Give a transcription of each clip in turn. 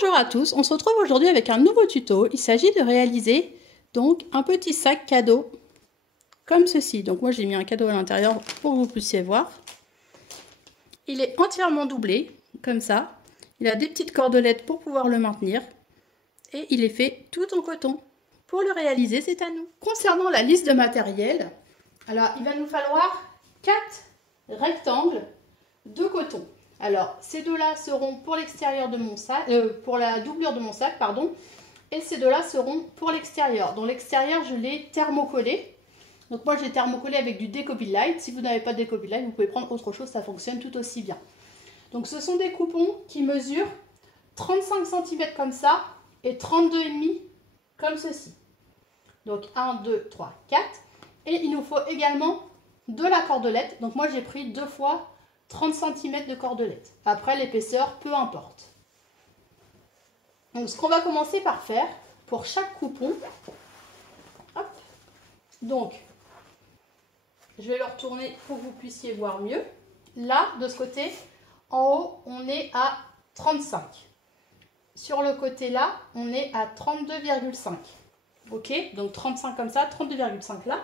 Bonjour à tous, on se retrouve aujourd'hui avec un nouveau tuto. Il s'agit de réaliser donc un petit sac cadeau comme ceci. Donc moi j'ai mis un cadeau à l'intérieur pour que vous puissiez voir. Il est entièrement doublé comme ça. Il a des petites cordelettes pour pouvoir le maintenir et il est fait tout en coton. Pour le réaliser, c'est à nous. Concernant la liste de matériel, alors il va nous falloir 4 rectangles de coton. Alors, ces deux-là seront pour l'extérieur de mon sac, pour la doublure de mon sac, pardon, et ces deux-là seront pour l'extérieur. Dans l'extérieur, je l'ai thermocollé. Donc moi, j'ai thermocollé avec du Decopil-Lite. Si vous n'avez pas de Decopil-Lite, vous pouvez prendre autre chose, ça fonctionne tout aussi bien. Donc, ce sont des coupons qui mesurent 35 cm comme ça et 32,5 comme ceci. Donc, 1, 2, 3, 4. Et il nous faut également de la cordelette. Donc, moi, j'ai pris 2 fois 30 cm de cordelette. Après, l'épaisseur, peu importe. Donc, ce qu'on va commencer par faire, pour chaque coupon, hop, donc, je vais le retourner pour que vous puissiez voir mieux. Là, de ce côté, en haut, on est à 35. Sur le côté là, on est à 32,5. Ok, donc 35 comme ça, 32,5 là.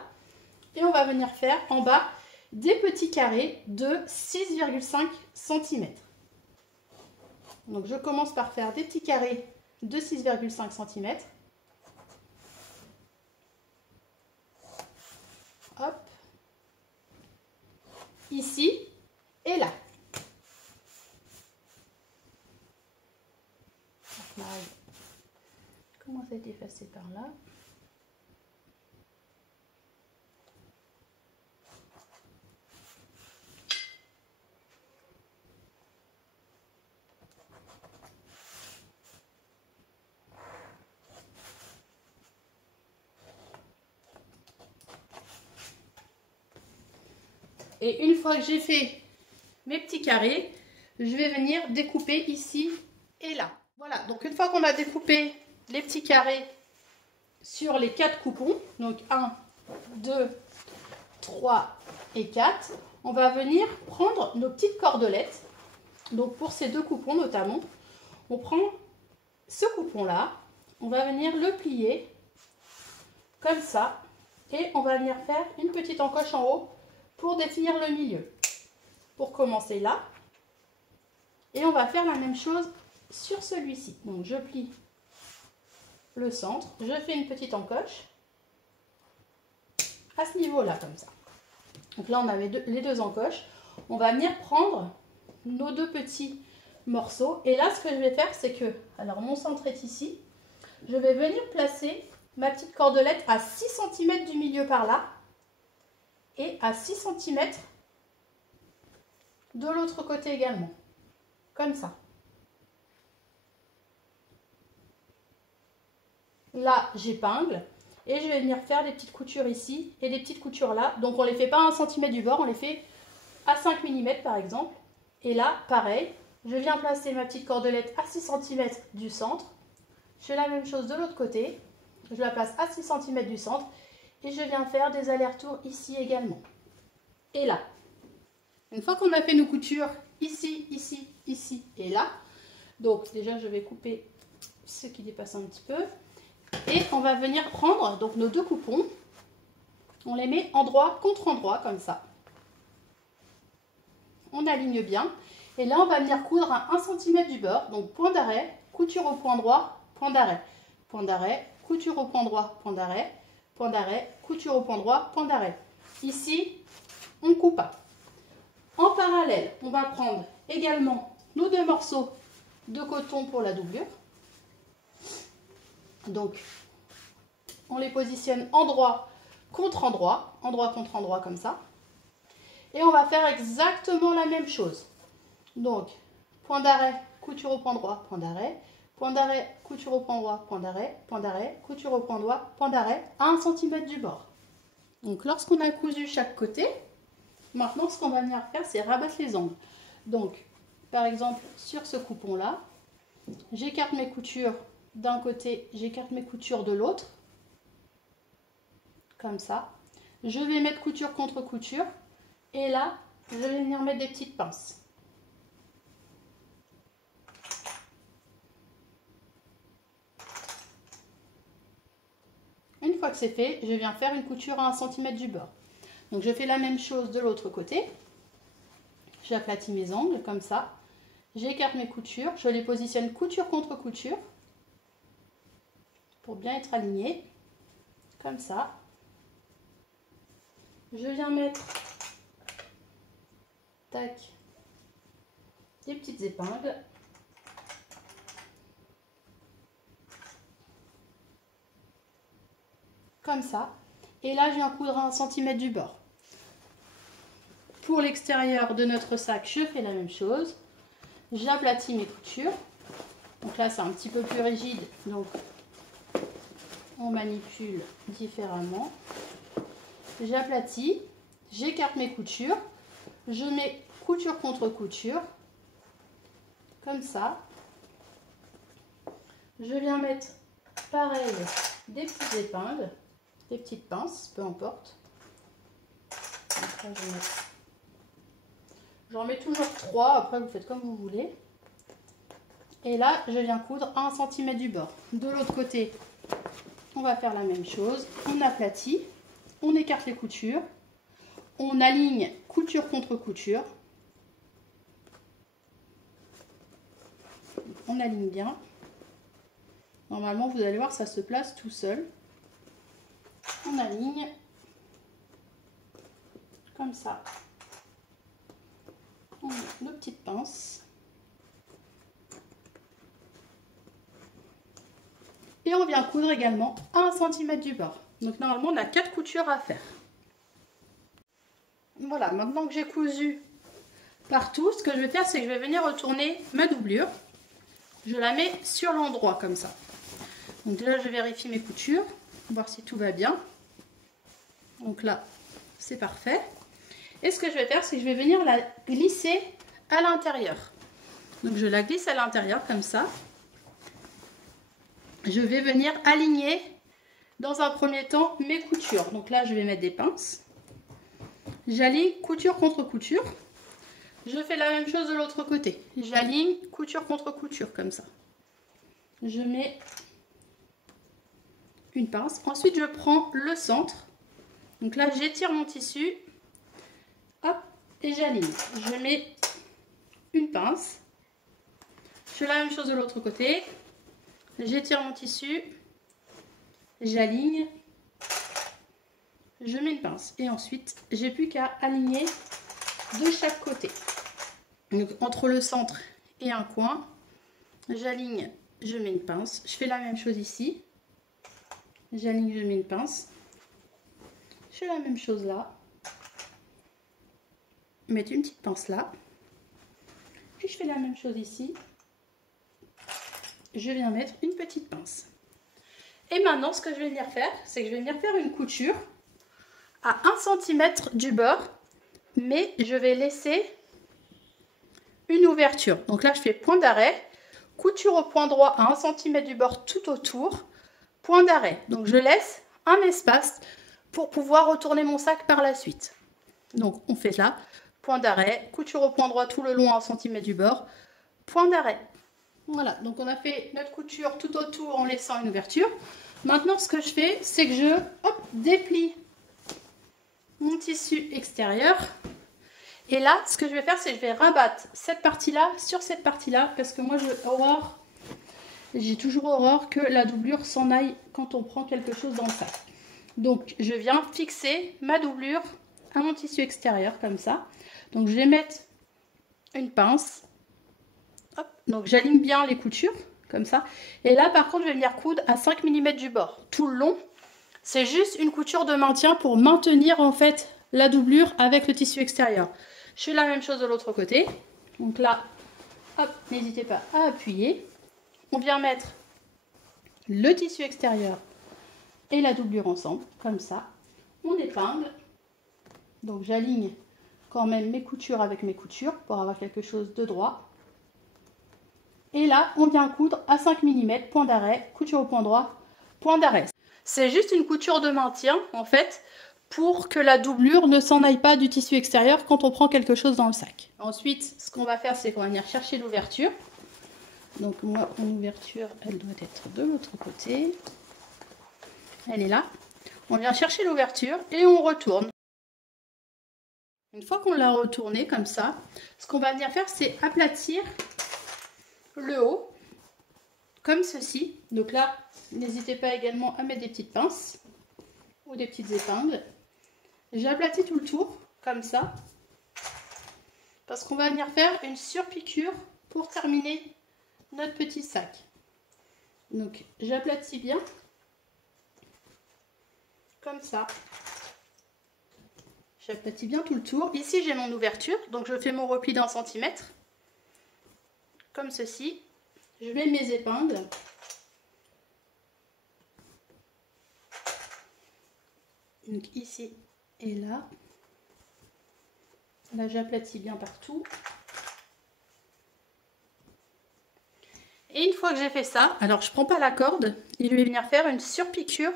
Et on va venir faire en bas des petits carrés de 6,5 cm. Donc je commence par faire des petits carrés de 6,5 cm. Hop. Ici et là. Comment ça a été effacé par là? Et une fois que j'ai fait mes petits carrés, je vais venir découper ici et là. Voilà, donc une fois qu'on a découpé les petits carrés sur les 4 coupons, donc 1, 2, 3 et 4, on va venir prendre nos petites cordelettes. Donc pour ces 2 coupons notamment, on prend ce coupon-là, on va venir le plier comme ça et on va venir faire une petite encoche en haut pour définir le milieu. Pour commencer là, et on va faire la même chose sur celui-ci. Donc je plie le centre, je fais une petite encoche à ce niveau-là comme ça. Donc là on avait les 2 encoches. On va venir prendre nos 2 petits morceaux et là ce que je vais faire c'est que, alors mon centre est ici, je vais venir placer ma petite cordelette à 6 cm du milieu par là et à 6 cm de l'autre côté également, comme ça. Là, j'épingle et je vais venir faire des petites coutures ici et des petites coutures là. Donc, on ne les fait pas à 1 cm du bord, on les fait à 5 mm par exemple. Et là, pareil, je viens placer ma petite cordelette à 6 cm du centre. Je fais la même chose de l'autre côté. Je la place à 6 cm du centre et je viens faire des allers-retours ici également. Et là. Une fois qu'on a fait nos coutures ici, ici, ici et là, donc déjà je vais couper ce qui dépasse un petit peu et on va venir prendre donc nos 2 coupons, on les met endroit contre endroit comme ça. On aligne bien et là on va venir coudre à 1 cm du bord, donc point d'arrêt, couture au point droit, point d'arrêt, point d'arrêt, couture au point droit, point d'arrêt, point d'arrêt, couture au point droit, point d'arrêt. Ici, on coupe pas. En parallèle, on va prendre également nos 2 morceaux de coton pour la doublure. Donc, on les positionne endroit contre endroit comme ça. Et on va faire exactement la même chose. Donc, point d'arrêt, couture au point droit, point d'arrêt, couture au point droit, point d'arrêt, couture au point droit, point d'arrêt, à 1 cm du bord. Donc, lorsqu'on a cousu chaque côté, maintenant, ce qu'on va venir faire, c'est rabattre les angles. Donc, par exemple, sur ce coupon-là, j'écarte mes coutures d'un côté, j'écarte mes coutures de l'autre, comme ça. Je vais mettre couture contre couture, et là, je vais venir mettre des petites pinces. fois que c'est fait, je viens faire une couture à 1 cm du bord. Donc je fais la même chose de l'autre côté. J'aplatis mes angles comme ça. J'écarte mes coutures. Je les positionne couture contre couture pour bien être alignée. Comme ça. Je viens mettre tac, des petites épingles. Comme ça. Et là, je viens coudre à 1 cm du bord. Pour l'extérieur de notre sac, je fais la même chose. J'aplatis mes coutures. Donc là, c'est un petit peu plus rigide. Donc, on manipule différemment. J'aplatis. J'écarte mes coutures. Je mets couture contre couture. Comme ça. Je viens mettre, pareil, des petites épingles. Des petites pinces, peu importe. J'en mets toujours 3, après vous faites comme vous voulez. Et là, je viens coudre à 1 cm du bord. De l'autre côté, on va faire la même chose. On aplatit, on écarte les coutures, on aligne couture contre couture. On aligne bien. Normalement, vous allez voir, ça se place tout seul. On aligne comme ça. On met nos petites pinces et on vient coudre également à 1 cm du bord. Donc normalement on a 4 coutures à faire. Voilà, maintenant que j'ai cousu partout, ce que je vais faire, c'est que je vais venir retourner ma doublure. Je la mets sur l'endroit comme ça. Donc déjà je vérifie mes coutures, voir si tout va bien. Donc là, c'est parfait. Et ce que je vais faire, c'est que je vais venir la glisser à l'intérieur. Donc je la glisse à l'intérieur comme ça. Je vais venir aligner dans un premier temps mes coutures. Donc là, je vais mettre des pinces. J'aligne couture contre couture. Je fais la même chose de l'autre côté. J'aligne couture contre couture comme ça. Je mets une pince. Ensuite, je prends le centre. Donc là, j'étire mon tissu. Hop, et j'aligne. Je mets une pince. Je fais la même chose de l'autre côté. J'étire mon tissu. J'aligne. Je mets une pince. Et ensuite, j'ai plus qu'à aligner de chaque côté. Donc, entre le centre et un coin, j'aligne, je mets une pince. Je fais la même chose ici. J'aligne, je mets une pince. Je fais la même chose là. Mettre une petite pince là. Puis je fais la même chose ici. Je viens mettre une petite pince. Et maintenant, ce que je vais venir faire, c'est que je vais venir faire une couture à 1 cm du bord. Mais je vais laisser une ouverture. Donc là, je fais point d'arrêt. Couture au point droit à 1 cm du bord tout autour. Point d'arrêt. Donc je laisse un espace pour pouvoir retourner mon sac par la suite. Donc on fait là. Point d'arrêt, couture au point droit tout le long à 1 cm du bord, point d'arrêt. Voilà, donc on a fait notre couture tout autour en laissant une ouverture. Maintenant, ce que je fais, c'est que je déplie mon tissu extérieur. Et là, ce que je vais faire, c'est que je vais rabattre cette partie-là sur cette partie-là, parce que moi, j'ai toujours horreur que la doublure s'en aille quand on prend quelque chose dans le sac. Donc, je viens fixer ma doublure à mon tissu extérieur, comme ça. Donc je vais mettre une pince. Hop. Donc j'aligne bien les coutures, comme ça. Et là par contre je vais venir coudre à 5 mm du bord. Tout le long, c'est juste une couture de maintien pour maintenir en fait la doublure avec le tissu extérieur. Je fais la même chose de l'autre côté. Donc là, hop, n'hésitez pas à appuyer. On vient mettre le tissu extérieur et la doublure ensemble, comme ça. On épingle. Donc j'aligne quand même mes coutures avec mes coutures pour avoir quelque chose de droit. Et là, on vient coudre à 5 mm, point d'arrêt, couture au point droit, point d'arrêt. C'est juste une couture de maintien, en fait, pour que la doublure ne s'en aille pas du tissu extérieur quand on prend quelque chose dans le sac. Ensuite, ce qu'on va faire, c'est qu'on va venir chercher l'ouverture. Donc moi, mon ouverture, elle doit être de l'autre côté. Elle est là. On vient chercher l'ouverture et on retourne. Une fois qu'on l'a retourné comme ça, ce qu'on va venir faire, c'est aplatir le haut, comme ceci. Donc là, n'hésitez pas également à mettre des petites pinces ou des petites épingles. J'aplatis tout le tour, comme ça, parce qu'on va venir faire une surpiqûre pour terminer notre petit sac. Donc j'aplatis bien, comme ça. J'aplatis bien tout le tour. Ici j'ai mon ouverture, donc je fais mon repli d'1 cm, comme ceci. Je mets mes épingles. Donc ici et là. Là j'aplatis bien partout. Et une fois que j'ai fait ça, alors je prends pas la corde et je vais venir faire une surpiqûre,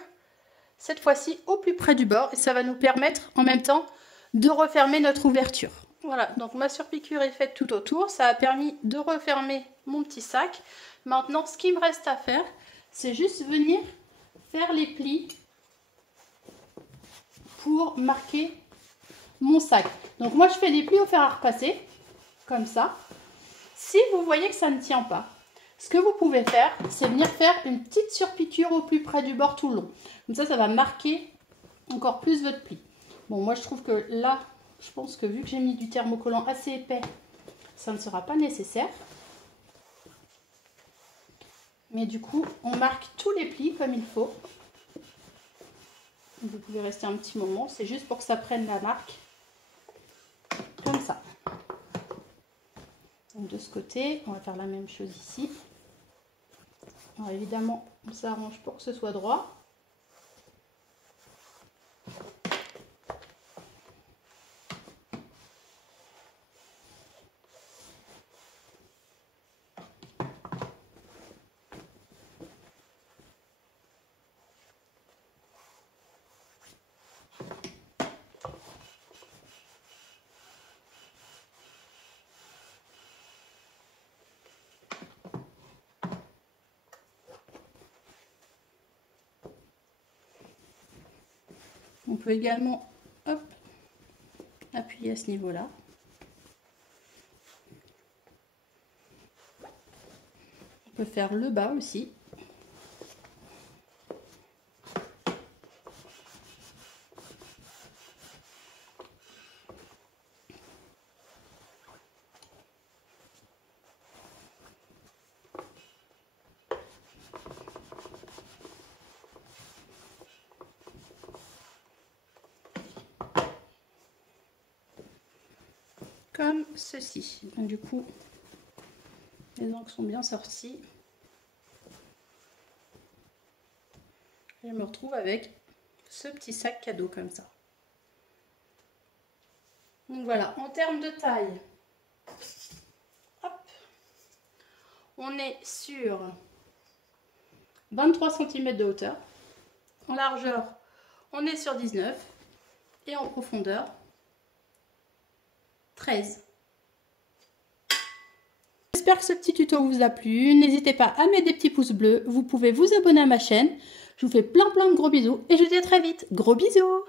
cette fois-ci au plus près du bord, et ça va nous permettre en même temps de refermer notre ouverture. Voilà, donc ma surpiqûre est faite tout autour, ça a permis de refermer mon petit sac. Maintenant, ce qui me reste à faire, c'est juste venir faire les plis pour marquer mon sac. Donc moi je fais des plis au fer à repasser, comme ça. Si vous voyez que ça ne tient pas, ce que vous pouvez faire, c'est venir faire une petite surpiqûre au plus près du bord tout le long. Comme ça va marquer encore plus votre pli. Bon, moi je trouve que là, je pense que vu que j'ai mis du thermocollant assez épais, ça ne sera pas nécessaire. Mais du coup, on marque tous les plis comme il faut. Vous pouvez rester un petit moment, c'est juste pour que ça prenne la marque. Comme ça. Donc de ce côté, on va faire la même chose ici. Alors évidemment, on s'arrange pour que ce soit droit. On peut également hop, appuyer à ce niveau-là. On peut faire le bas aussi. Comme ceci. Donc, du coup, les angles sont bien sortis. Et je me retrouve avec ce petit sac cadeau comme ça. Donc voilà, en termes de taille, hop, on est sur 23 cm de hauteur. En largeur, on est sur 19. Et en profondeur, 13. J'espère que ce petit tuto vous a plu. N'hésitez pas à mettre des petits pouces bleus. Vous pouvez vous abonner à ma chaîne. Je vous fais plein de gros bisous et je vous dis à très vite. Gros bisous!